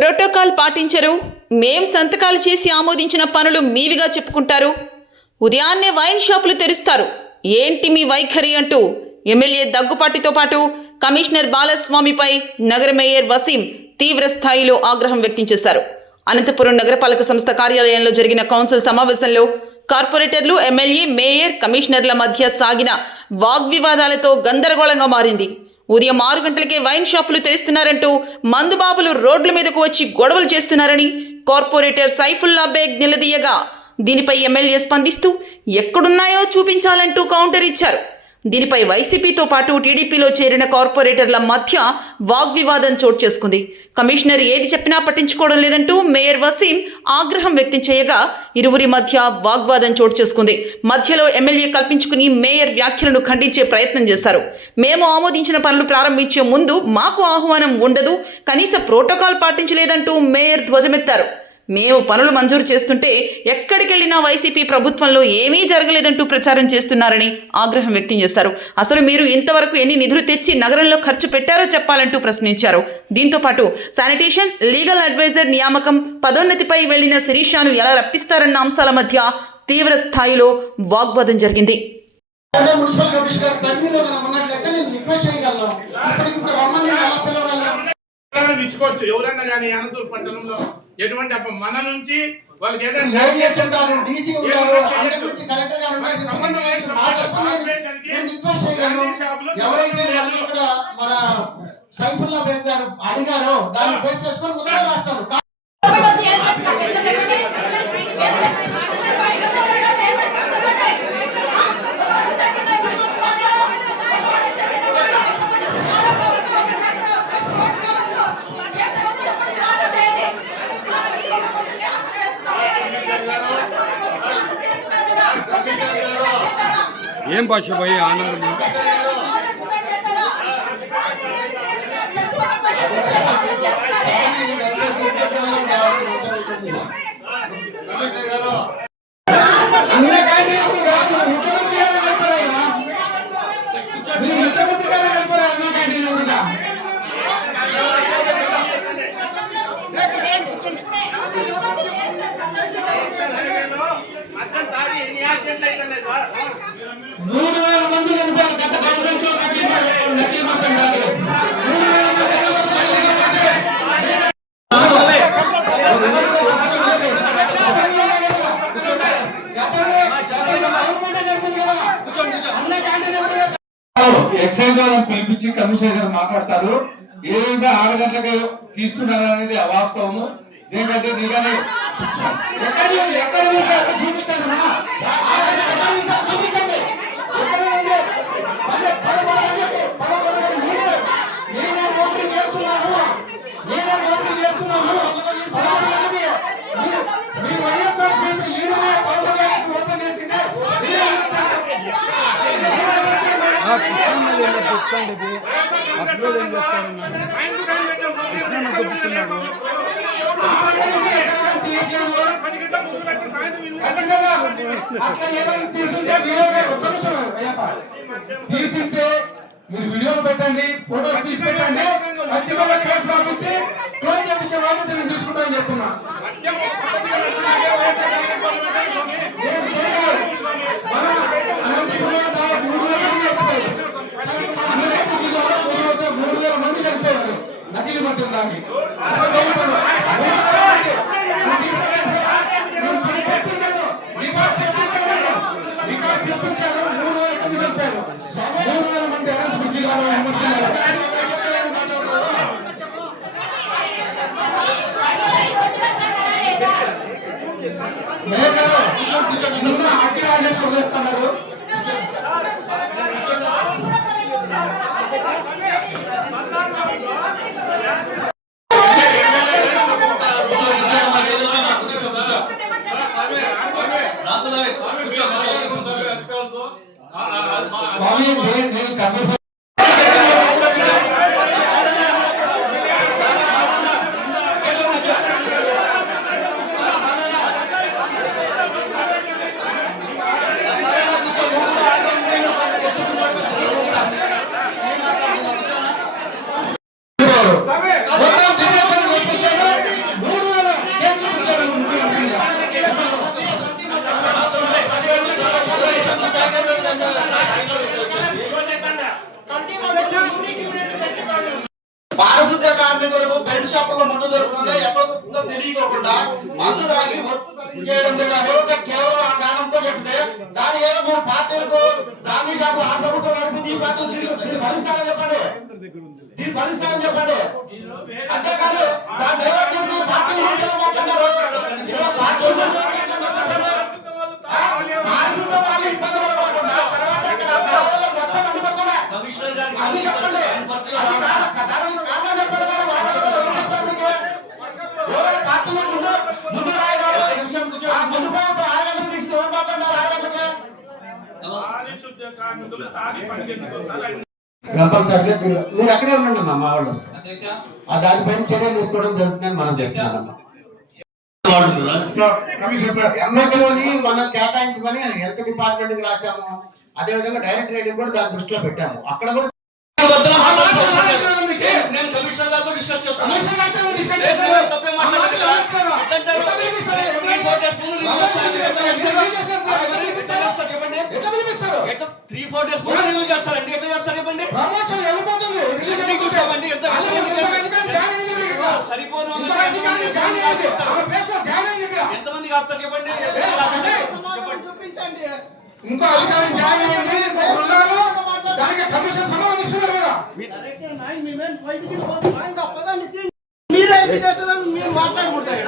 Protocol పాటించరు, మేం సంతకాలు చేసి ఆమోదించిన పనులు మీవిగా చెప్పుకుంటారు, ఉదయాన్నే వైన్ షాపులు తెరుస్తారు, ఏంటి మీ వైఖరి అంటూ ఎమ్మెల్యే దగ్గుపాటితో పాటు కమిషనర్ బాలస్వామిపై నగర మేయర్ వసీం తీవ్ర స్థాయిలో ఆగ్రహం వ్యక్తం చేశారు. అనంతపురం నగరపాలక సంస్థ కార్యాలయంలో జరిగిన కౌన్సిల్ సమావేశంలో కార్పొరేటర్లు, ఎమ్మెల్యే, మేయర్, కమిషనర్ల మధ్య సాగిన వాగ్వివాదాలతో గందరగోళంగా మారింది. ఉదయం 6 గంటలకే వైన్ షాపులు తెరుస్తున్నారంటూ మందుబాబులు రోడ్ల మీదకు వచ్చి గొడవలు చేస్తున్నారని కార్పొరేటర్ సైఫుల్లా బేగ్ నిలదీయగా దీనిపై ఎమ్మెల్యే స్పందిస్తూ ఎక్కడున్నాయో చూపించాలంటూ కౌంటర్ ఇచ్చారు. దీనిపై వైసీపీతో పాటు టీడీపీలో చేరిన కార్పొరేటర్ల మధ్య వాగ్వివాదం చోటు చేసుకుంది. కమిషనర్ ఏది చెప్పినా పట్టించుకోవడం లేదంటూ మేయర్ వసీం ఆగ్రహం వ్యక్తం చేయగా ఇరువురి మధ్య వాగ్వాదం చోటు చేసుకుంది. మధ్యలో ఎమ్మెల్యే కల్పించుకుని మేయర్ వ్యాఖ్యలను ఖండించే ప్రయత్నం చేశారు. మేము ఆమోదించిన పనులు ప్రారంభించే ముందు మాకు ఆహ్వానం ఉండదు, కనీస ప్రోటోకాల్ పాటించలేదంటూ మేయర్ ధ్వజమెత్తారు. మేము పనులు మంజూరు చేస్తుంటే ఎక్కడికెళ్లినా వైసీపీ ప్రభుత్వంలో ఏమీ జరగలేదంటూ ప్రచారం చేస్తున్నారని ఆగ్రహం వ్యక్తం చేశారు. అసలు మీరు ఇంతవరకు ఎన్ని నిధులు తెచ్చి నగరంలో ఖర్చు పెట్టారో చెప్పాలంటూ ప్రశ్నించారు. దీంతో పాటు శానిటేషన్, లీగల్ అడ్వైజర్ నియామకం, పదోన్నతిపై వెళ్లిన శిరీషాను ఎలా రప్పిస్తారన్న అంశాల మధ్య తీవ్ర స్థాయిలో వాగ్వాదం జరిగింది. ఎవరన్నా కానీ అనంతపురం పట్టణంలో ఎటువంటి మన నుంచి వాళ్ళకి సైఫుల్లా బేగ్ గారు అడిగారో దాన్ని బేస్ చేసుకొని ఉత్తరం రాస్తారు. ఏం భాష పోయి ఆనందం ఎక్సైజ్ వాళ్ళని పిలిపించి కమిషనర్ గారు మాట్లాడతారు. ఏ విధంగా 6 గంటలకు తీస్తున్నారు అనేది అవాస్తవము. ఎందుకంటే నీకని ఎక్కడ చూపించండి. తీసింటే మీరు వీడియోలు పెట్టండి, ఫోటోలు తీసి పెట్టండి, ఖచ్చితంగా కేసు రాపించి క్లోజ్ చేయించే బాధ్యత నేను తీసుకుంటానని చెప్తున్నా. మంది చనిపోయారు నకిలీ మద్యం తాగి. అట్టి రాజేసి వదిలేస్తున్నారు. బెల్ట్ షాపుల్లో మందు దొరుకుతుందో ఎక్కడ దొరుకుతుందో తెలియకోకుండా మందు తాగి వర్క్ సరిగ్గా చేయడం లేదా యువత కేవలం ఆ కారణంతో చెప్తే దాని ఏదో మీరు పార్టీలకు గాంధీ షాపులు ఆ ప్రభుత్వం నడిపింది ఈ పార్టీ దీని పరిష్కారం చెప్పండి, దీని పరిష్కారం చెప్పండి. అంతేకాదు దాన్ని డైవర్ట్ చేసి పార్టీలు మాట్లాడారు కంపల్సరిగా మీరు అక్కడే ఉండండి అమ్మా, మా వాళ్ళు దానిపైన చర్యలు తీసుకోవడం జరుగుతుందని మనం చేస్తున్నాం. ఎంఎస్ఓని మనం కేటాయించమని హెల్త్ డిపార్ట్మెంట్ కి రాశాము. అదే విధంగా డైరెక్ట్ రేటింగ్ కూడా దాని దృష్టిలో పెట్టాము. అక్కడ కూడా నేను కమిషనర్ గారితో డిస్కస్ చేస్తాను. ఎంతమందికి ఆపుతారు చెప్పండి. చూపించండి. ఇంకో అధికారం జాయిన్ అయ్యింది, దానికి కమిషన్ సమాధానం ఇస్తున్నారు కదా. మీరు మాట్లాడుకుంటారు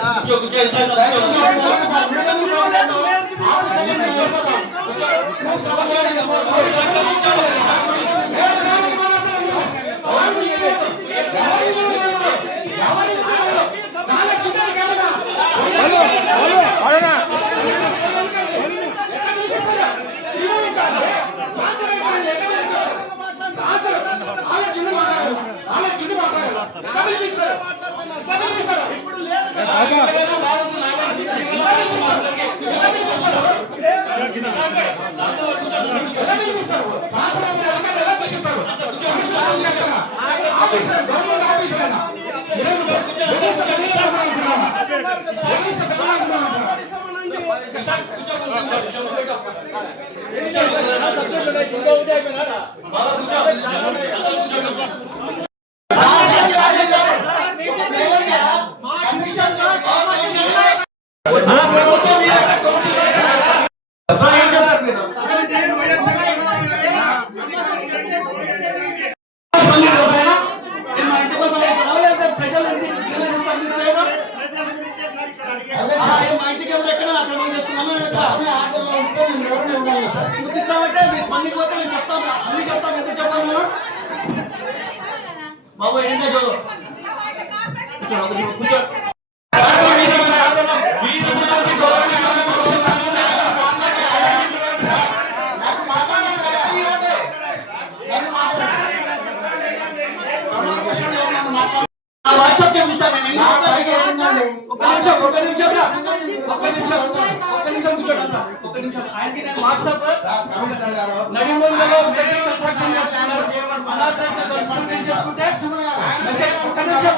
బాబు ఏంటో వాట్సాప్ చేపిస్తాను. ఒక్క నిమిషం కూర్చోండి. ఒక్క నిమిషం ఆయనకి నేను వాట్సాప్ నడిమూలలో కన్స్ట్రక్షన్ చేస్తాను. చేసుకుంటే ఒక్క నిమిషం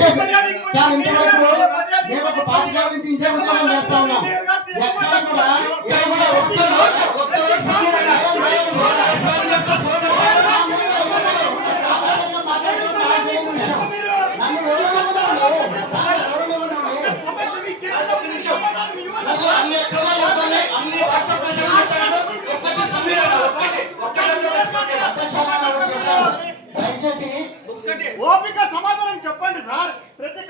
దయచేసి సార్ ఇంతవరకు మేము ఒక 5 ఏళ్ల నుంచి ఇదే ఉద్యోగం చేస్తా ఉన్నాం. ఎక్కడ కూడా దయచేసి ఓపిక సమాధానం చెప్పండి సార్. ప్రతి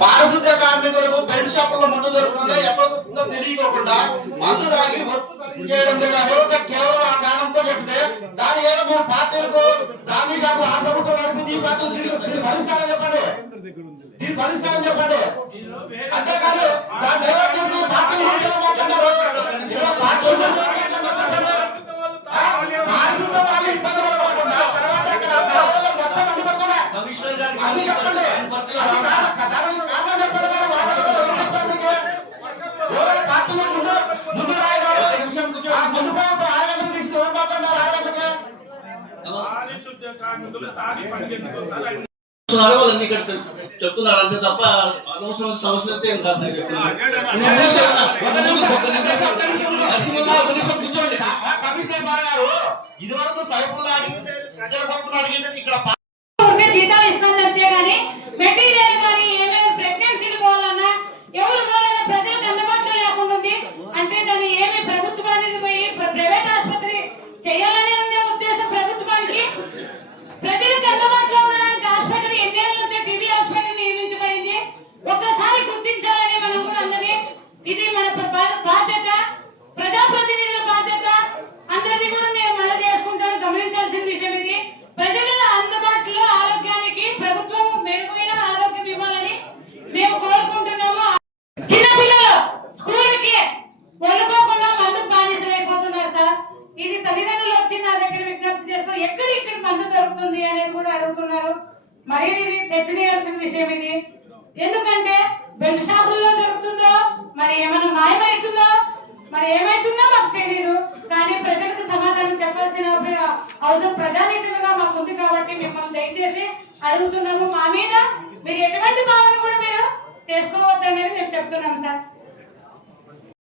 పారిశుద్ధ్య కార్మికులకు బెల్ట్ షాపుల్లో మందు దొరుకుతుందో ఎక్కడ దొరుకుతుందో తెలియకోకుండా మందు తాగి వర్క్ సరిగ్గా చేయడం లేదా యువత కేవలం ఆ కారణంతో చెప్తే దాని ఏదో మీరు పార్టీలకు గాంధీ షాపులు ఆ ప్రభుత్వం నడిపింది ఈ పార్టీ దీని పరిష్కారం చెప్పండి, దీని పరిష్కారం చెప్పండి. అంతేకాదు దాన్ని డైవర్ట్ చేసి పార్టీలు మాట్లాడారు. కమిషనర్ గారికి అది చెప్పండి. పార్టీలో ముందు రాయగారు నిమిషం కూర్చో పారిశుద్ధ్య కార్మికులు తాగి పనికెందుకు సార్ ఆయన వాళ్ళని ఇక్కడ చెప్తున్నారు అంతే తప్ప అనవసరమైన సమస్యలు అయితే ఏం కాదు. కూర్చోండి. కమిషనర్ సార్ గారు ఇది వరకు సరుకులు అడిగింది, ప్రజల కోసం అడిగింది ఇక్కడ ఊరికే జీతాలు ఇస్తుంది అంతే కానీ మెటీరియల్ కానీ ఏమైనా ప్రెగ్నెన్సీలు పోవాలన్నా ఎవరు పోవాలన్నా ప్రజలకు అందుబాటులో లేకుండా ఉంది. అంటే దాన్ని ఏమి ప్రభుత్వానికి పోయి ప్రైవేట్ ఆసుపత్రి చేయాలనే ఉండే ఉద్దేశం ప్రభుత్వానికి. ప్రజలకు అందుబాటులో ఉండడానికి హాస్పిటల్ ఎన్నేళ్ళ నుంచి టీబీ హాస్పిటల్ నియమించబడింది. ఒక్కసారి గుర్తించాలని మనం కూడా అందరినీ, ఇది మన బాధ్యత, ప్రజాప్రతినిధుల బాధ్యత. అందరినీ కూడా నేను మనవి చేసుకుంటాను, గమనించాల్సిన విషయం ఇది. ప్రజల అందుబాటులో ఆరోగ్యానికి ప్రభుత్వం మెరుగైన ఆరోగ్యం ఇవ్వాలని మేము కోరుకుంటున్నాము. చిన్నపిల్లలు స్కూల్ కి వెళ్ళకోకుండా మందుకు బానిసలైపోతున్నారు సార్. ఇది తల్లిదండ్రులు వచ్చి నా దగ్గర విజ్ఞప్తి చేసుకుని ఎక్కడ మందు దొరుకుతుంది అనేది కూడా అడుగుతున్నారు. మరి ఇది చర్చనీయాల్సిన విషయం ఇది. ఎందుకంటే బెల్ట్ షాపుల్లో దొరుకుతుందో మరి ఏమైనా మాయమవుతుందో మరి ఏమైతుందో మాకు తెలియదు. కానీ ప్రజలకు సమాధానం చెప్పాల్సిన అవసరం ప్రజానీతిగా మాకు ఉంది కాబట్టి మిమ్మల్ని దయచేసి అడుగుతున్నాము. మా మీద మీరు ఎటువంటి భావన కూడా మీరు చేసుకోవద్దనేది మేము చెప్తున్నాం సార్.